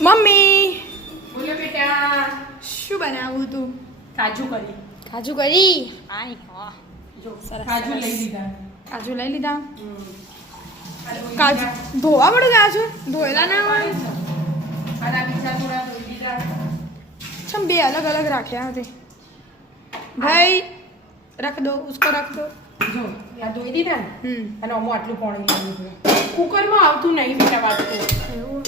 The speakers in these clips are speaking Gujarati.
મમ્મી! બોલો બેટા. શું બનાવું તું? કાજુ કરી. કાજુ કરી? આય હા. જો સરસ, કાજુ લઈ લીધા. કાજુ લઈ લીધા? કાજુ ધોવા પડે કાજુ? ધોયેલા ના હોય? આ બીજા થોડા ધોઈ લીધા. ચમ બે અલગ અલગ રાખ્યા હતી ભાઈ રખ દો ઉસકો રખ દો. જો આ ધોઈ દીધા ને? હમ. અને આમાં આટલું પાણી કુકરમાં આવતું નહીં બેટા વાત એવું?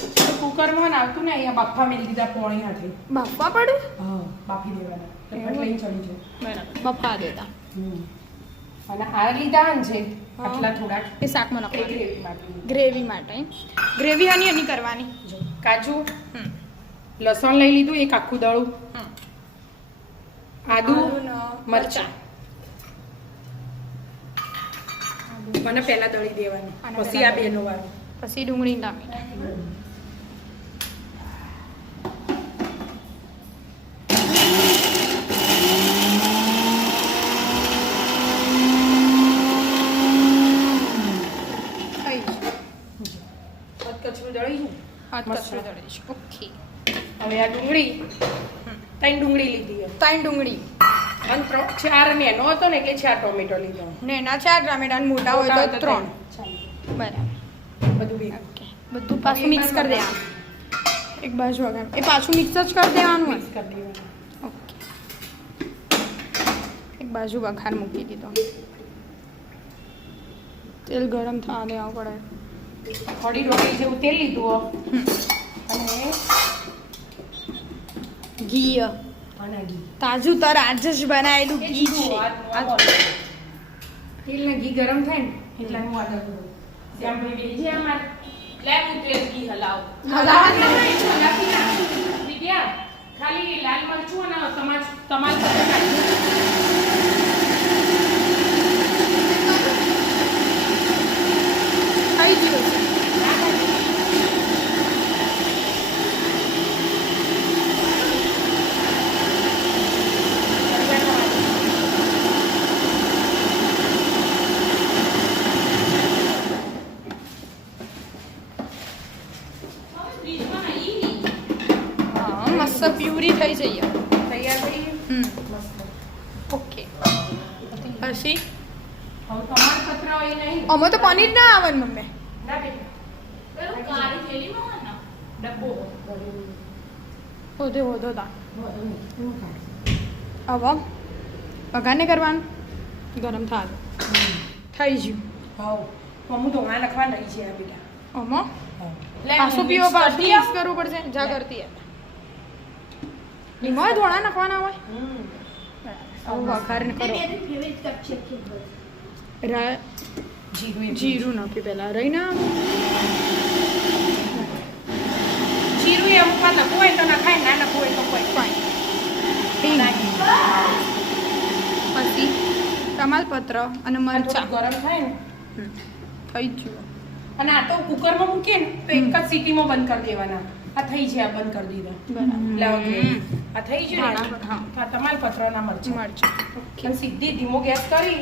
કુકરમાં આવતું ને અહીંયા બાફા મેલી દીધા પોણી હાથે. બાફવા પડે? હા બાફી દેવાના? ફટ લઈને ચડી જાય બરાબર. બફા દેતા. અને આ લીધા છે આટલા થોડાક. એ શાકમાં એ નાખવાનું ગ્રેવી માટે. ગ્રેવી માટે. ગ્રેવી આની એની કરવાની. જો કાજુ. લસણ લઈ લીધું એક આખું દળું. આદુ મરચા. મને પહેલા દળી દેવાની. પછી આ બેનો વાળો પછી ડુંગળી ટામેટા થઈ ગયું કચરું દળી હાથ મસ્ત. કચરો ઓકે. હવે આ ડુંગળી. ત્રણ ડુંગળી લીધી ત્રણ ડુંગળી. અને ત્રણ ચાર નેનો હતો ને એટલે ચાર ટોમેટો લીધો. ને ચાર ટામેટા મોટા હોય તો ત્રણ. બરાબર. બધું ભેગું ઓકે. બધું પાછું મિક્સ કરી દેવાનું. એક બાજુ આગળ એ પાછું મિક્સ જ કરી દેવાનું મિક્સ કરી દેવાનું. ઓકે. એક બાજુ વઘાર મૂકી દીધો. તેલ ગરમ થવા દેવા પડે. થોડી રોટલી જેવું તેલ લીધું અને ઘી. અને ઘી. તાજું તર આજે જ બનાવેલું ઘી છે. તેલ ને ઘી ગરમ થાય ને એટલે હું આદર કરું શ્યામ ભાઈ બેહી અમાર. લે હું તેલ ઘી હલાવ. હલાવ. વિદ્યા, ખાલી લાલ મરચું અને તમાર તમાર થઈ ગયું છે ના નાખી. હા મસ્ત પ્યુરી થઈ જઈએ તૈયાર થઈ હમ ઓકે પછી અમે તો પનીર ના આવે ને મમ્મી. હોધે હોધો તા હવે વઘારને કરવાનું ગરમ થાય થઈ ગયું. મમ્મી તો વાં લખવા નહીં છે આ બેટા આમાં પાછું પીવો પાછું. કરવું પડશે જા કરતી લીમો ધોળા નાખવાના હોય? વઘારને કરો. રા- જીરું નાખ્યું પહેલા રહી ના? જીરું એ અમુક વાર નખવું હોય તો નખાય ના નખવું હોય તો કોઈ નાખી. પછી તમાલપત્ર અને મરચાં. ગરમ થાય ને. થઈ જ ગયું. અને આ તો કુકરમાં મૂકીએ ને તો એક જ સીટીમાં બંધ કરી દેવાના. આ થઈ છે આ બંધ કરી દીધા. બરાબર. આ થઈ. તો આ તમાલ પત્રના મરચું. મરચું. સીધી ધીમો ગેસ કરી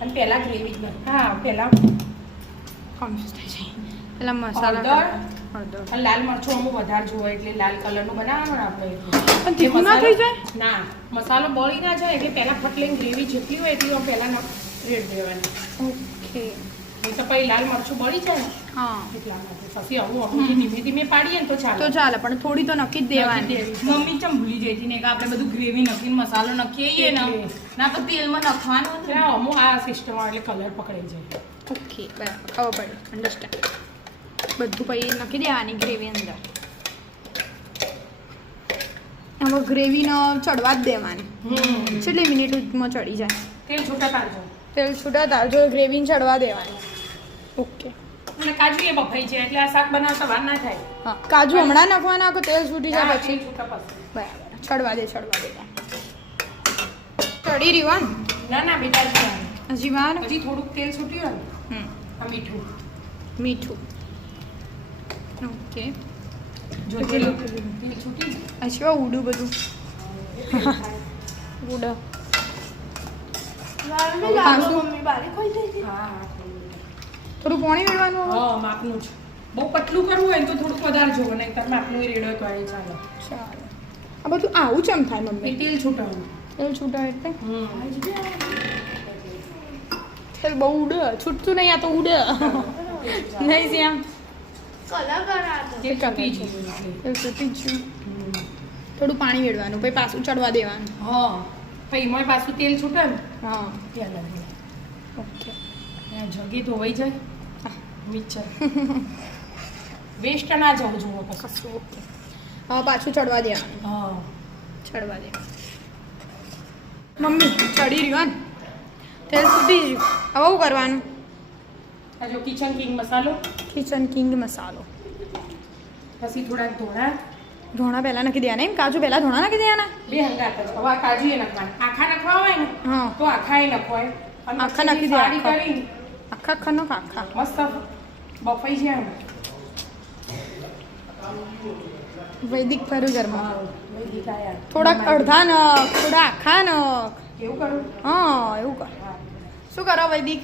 અને પહેલા ગ્રેવી હા પહેલા કન્ફ્યુઝ થઈ જાય પેલા મસાલા હળદર. અને લાલ મરચું અમુક વધારે જોવે એટલે લાલ કલરનું બનાવવાનું આપણે. ના થઈ જાય? ના મસાલો બળી ના જાય એટલે પહેલા ફટલીને ગ્રેવી જેટલી હોય એટલી પહેલા રેડ દેવાની નહીં તો પછી લાલ મરચું બળી જાય હા. એટલા માટે પછી આવું આપણે ધીમે ધીમે પાડીએ ને તો ચાલે. તો ચાલે પણ થોડી તો નક્કી જ દેવાની. મમ્મી ચમ ભૂલી જાય છે ને કે આપણે બધું ગ્રેવી નક્કી મસાલો નક્કી ને ના તો તેલમાં નાખવાનું. અમુક આ સિસ્ટમ એટલે કલર પકડાઈ જાય. ઓકે બરાબર. ખબર પડી. અન્ડરસ્ટેન્ડ બધું પછી નક્કી દેવાની ગ્રેવી અંદર. હવે ગ્રેવીનો ચડવા જ દેવાની. હમ. મિનિટ મિનિટમાં ચડી જાય. તેલ છૂટા તારજો. તેલ છૂટા તારજો ગ્રેવીને ચડવા દેવાની. ઓકે. અને કાજુ એ બફાઈ જાય એટલે આ શાક બનાવતા વાર ના થાય. હા કાજુ હમણાં નાખવાના કે તેલ છૂટી જાય પછી. બરાબર ચડવા દે ચડવા દે. ચડી રહ્યું ના ના બેટા જીવાન જીવાન હજી થોડુંક તેલ છૂટ્યું હોય હમ. આ મીઠું. મીઠું. ઓકે. જો તેલ છૂટી જાય. અચ્છા ઉડું બધું? એવું થાય. ઉડ હા હા થોડું પાણી મેળવાનું હા માપનું જ. બહુ પતલું કરવું હોય ને તો થોડુંક વધારે જોવો નહીં તમે આપનું રેડો તો એ ચાલે. ચાલો. આ બધું આવું ચમ થાય મમ્મી? તેલ છૂટાવું તેલ છૂટાવે એટલે? હમ. તેલ બહુ ઉડે. છૂટતું નહીં આ તો ઉડે. નહીં શ્યામ તેલ છે તેલ જ છે થોડું પાણી વેડવાનું પછી પાછું ચડવા દેવાનું. હા. પછી એમાં પાછું તેલ છૂટે ને. હા. ઓકે. જગી ધોવાઈ જાય. મિક્સર વેસ્ટ ના જવું જોઈએ પછી. ઓકે હવે પાછું ચડવા દેવાનું હા. ચડવા દે. મમ્મી. ચડી રહ્યું ને? તેલ સુધી ગયું હવે શું કરવાનું? આ કિચન કિંગ મસાલો. કિચન કિંગ મસાલો. પછી થોડાક ધોળા ધોણા પહેલાં નાખી દેવાના એમ? કાજુ પહેલાં ધોણા નાખી દેવાના? બે હંગાત જ. હવે કાજુ એ નાખવાના. આખા નાખવા હોય ને હા. તો આખા એ નાખવાય આખા નાખી દેવાના આખા. નો આખા મસ્ત બફાઈ છે વૈદિક ફરું ઘરમાં હા લઈ દીધા યાર. થોડાક અડધા નખ થોડા આખા નખ. એવું કરું? હા એવું કર. શું કરો વૈદિક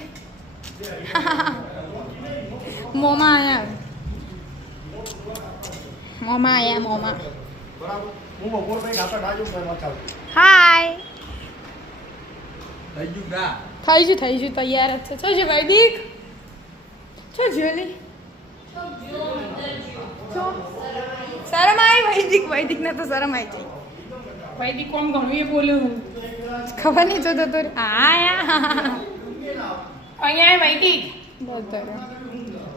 મોમાં આયા. મોમાં આયા મોમાં. હાય થઈ ગયું ના થઈ ગયું થઈ ગયું તૈયાર જ છે. છો જે વૈદિક છો જ્વેલી શરમ આવી વૈદિક વૈદિક ને તો શરમ આવી જાય વૈદિક કોમ ઘણું એ બોલ્યું ખબર નહીં જો તો આયા. અહીંયા વૈદિક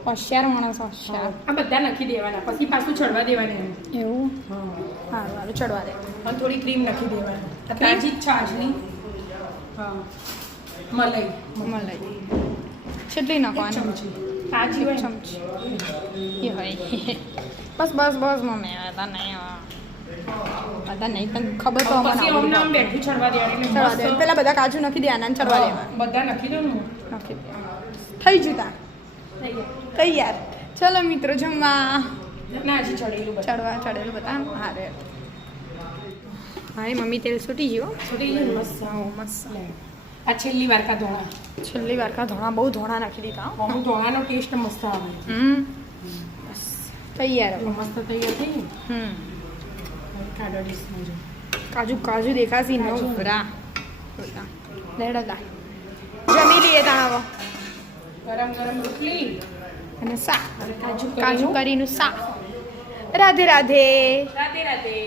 હોશિયાર માણસ હોશિયાર. આ બધા નાખી દેવાના. પછી પાછું ચડવા દેવાને એવું? હા. સારું ચડવા દે. અને થોડી ક્રીમ નાખી દેવાની. આ તાજી જ છાશની હા મલાઈ. મલાઈ. છેટલી નાખવાની હોય ચમચી. એ હોય. બસ બસ બસ મમ્મી. હતા નહીં બધા નહીં તને ખબર તો જાય. બેઠું ચડવા દે પેલા બધા કાજુ નાખી દે અને ચડવા હા, બધા નાખી દો નખી થઈ ગયું તા તૈયાર. ચલો મિત્રો જમવા. ના હજી ચડેલું ચડવા ચડેલું બધા હા રે એ મમ્મી તેલ છૂટી ગયો છૂટી ગયું મસ્ત. હા મસ્ત. આ છેલ્લી વાર કા ધોણા. છેલ્લી વાર કા ધોણા બહુ ધોણા નાખી દીધા હો. બહુ ધોણાનો ટેસ્ટ મસ્ત આવે. હમ. તૈયાર. મસ્ત તૈયાર થઈ હમ. કાઢો કાજુ કાજુ દેખાશી ન ઉભરા લેડલા જમી લઈએ તાણા ગરમ ગરમ રોટલી. અને શાક. કાજુ કાજુ કરીનું. કરીનું શાક. રાધે રાધે. રાધે રાધે.